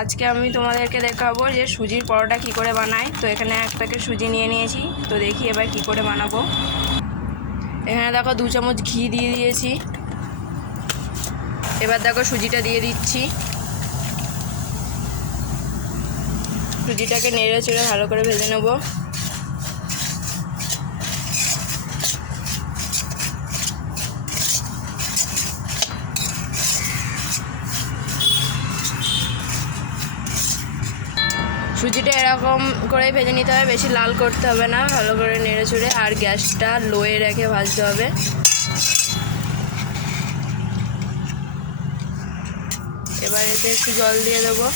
আজকে আমি তোমাদেরকে দেখাবো যে সুজির পরোটা কি করে বানাই। তো এখানে এক প্যাকেট সুজি নিয়ে নিয়েছি, তো দেখি এবার কি করে বানাবো। এখানে দেখো 2 চামচ ঘি দিয়ে দিয়েছি। এবার দেখো সুজিটা দিয়ে দিচ্ছি। সুজিটাকে নেড়ে চেড়ে ভালো করে ভেজে নেব। সুজিটা এরকম করে ভেজে নিতে হবে, বেশি লাল করতে হবে না, ভালো করে নেড়ে চড়ে, আর গ্যাসটা লোয়ে রেখে ভাজতে হবে। এবার এতে একটু জল দিয়ে দেবো।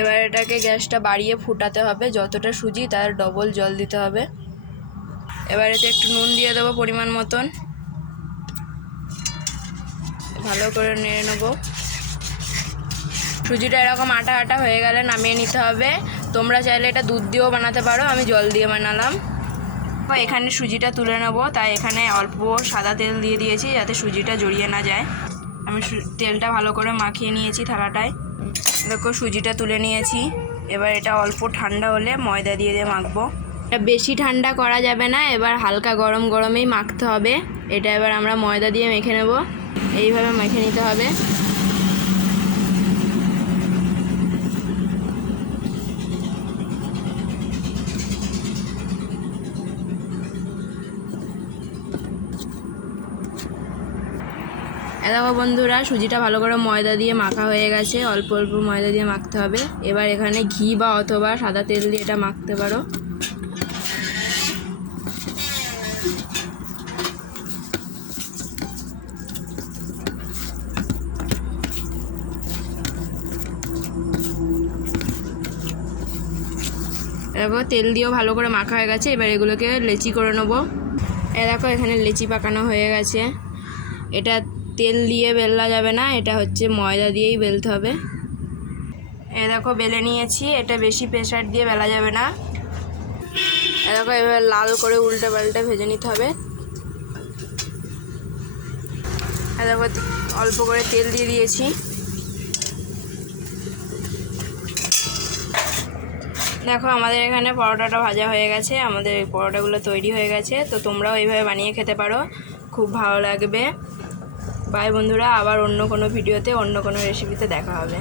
এবার এটাকে গ্যাসটা বাড়িয়ে ফুটাতে হবে, যতটা সুজি তার ডবল জল দিতে হবে। এবার এতে একটু নুন দিয়ে দেবো পরিমাণ মতন, ভালো করে নেড়ে নেবো। সুজিটা এরকম আটা আটা হয়ে গেলে নামিয়ে নিতে হবে। তোমরা চাইলে এটা দুধ দিয়েও বানাতে পারো, আমি জল দিয়ে বানালাম। এখানে সুজিটা তুলে নেব, তাই এখানে অল্প সাদা তেল দিয়ে দিয়েছি যাতে সুজিটা জড়িয়ে না যায়। আমি তেলটা ভালো করে মাখিয়ে নিয়েছি থালাটায়। দেখো সুজিটা তুলে নিয়েছি। এবার এটা অল্প ঠান্ডা হলে ময়দা দিয়ে মাখবো। এটা বেশি ঠান্ডা করা যাবে না, এবার হালকা গরম গরমেই মাখতে হবে। এটা এবার আমরা ময়দা দিয়ে মেখে নেব। এইভাবে মেখে নিতে হবে। দেখো বন্ধুরা, সুজিটা ভালো করে ময়দা দিয়ে মাখা হয়ে গেছে। অল্প অল্প ময়দা দিয়ে মাখতে হবে। এবার এখানে ঘি বা অথবা সাদা তেল দিয়ে এটা মাখতে পারো। এবার তেল দিয়েও ভালো করে মাখা হয়ে গেছে। এবার এগুলোকে লেচি করে নেবো। দেখো এখানে লেচি পাকানো হয়ে গেছে। এটা তেল দিয়ে বেলা যাবে না, এটা হচ্ছে ময়দা দিয়েই বেলতে হবে। দেখো বেলে নিয়েছি। এটা বেশি প্রেসার দিয়ে বেলা যাবে না। দেখো এবার লাল করে উল্টে পাল্টে ভেজে নিতে হবে। দেখো অল্প করে তেল দিয়ে দিয়েছি। দেখো আমাদের এখানে পরোটাটা ভাজা হয়ে গেছে। আমাদের পরোটাগুলো তৈরি হয়ে গেছে। তো তোমরাও এইভাবে বানিয়ে খেতে পারো, খুব ভালো লাগবে। বাই বন্ধুরা, আবার অন্য কোনো ভিডিওতে অন্য কোনো রেসিপিতে দেখা হবে।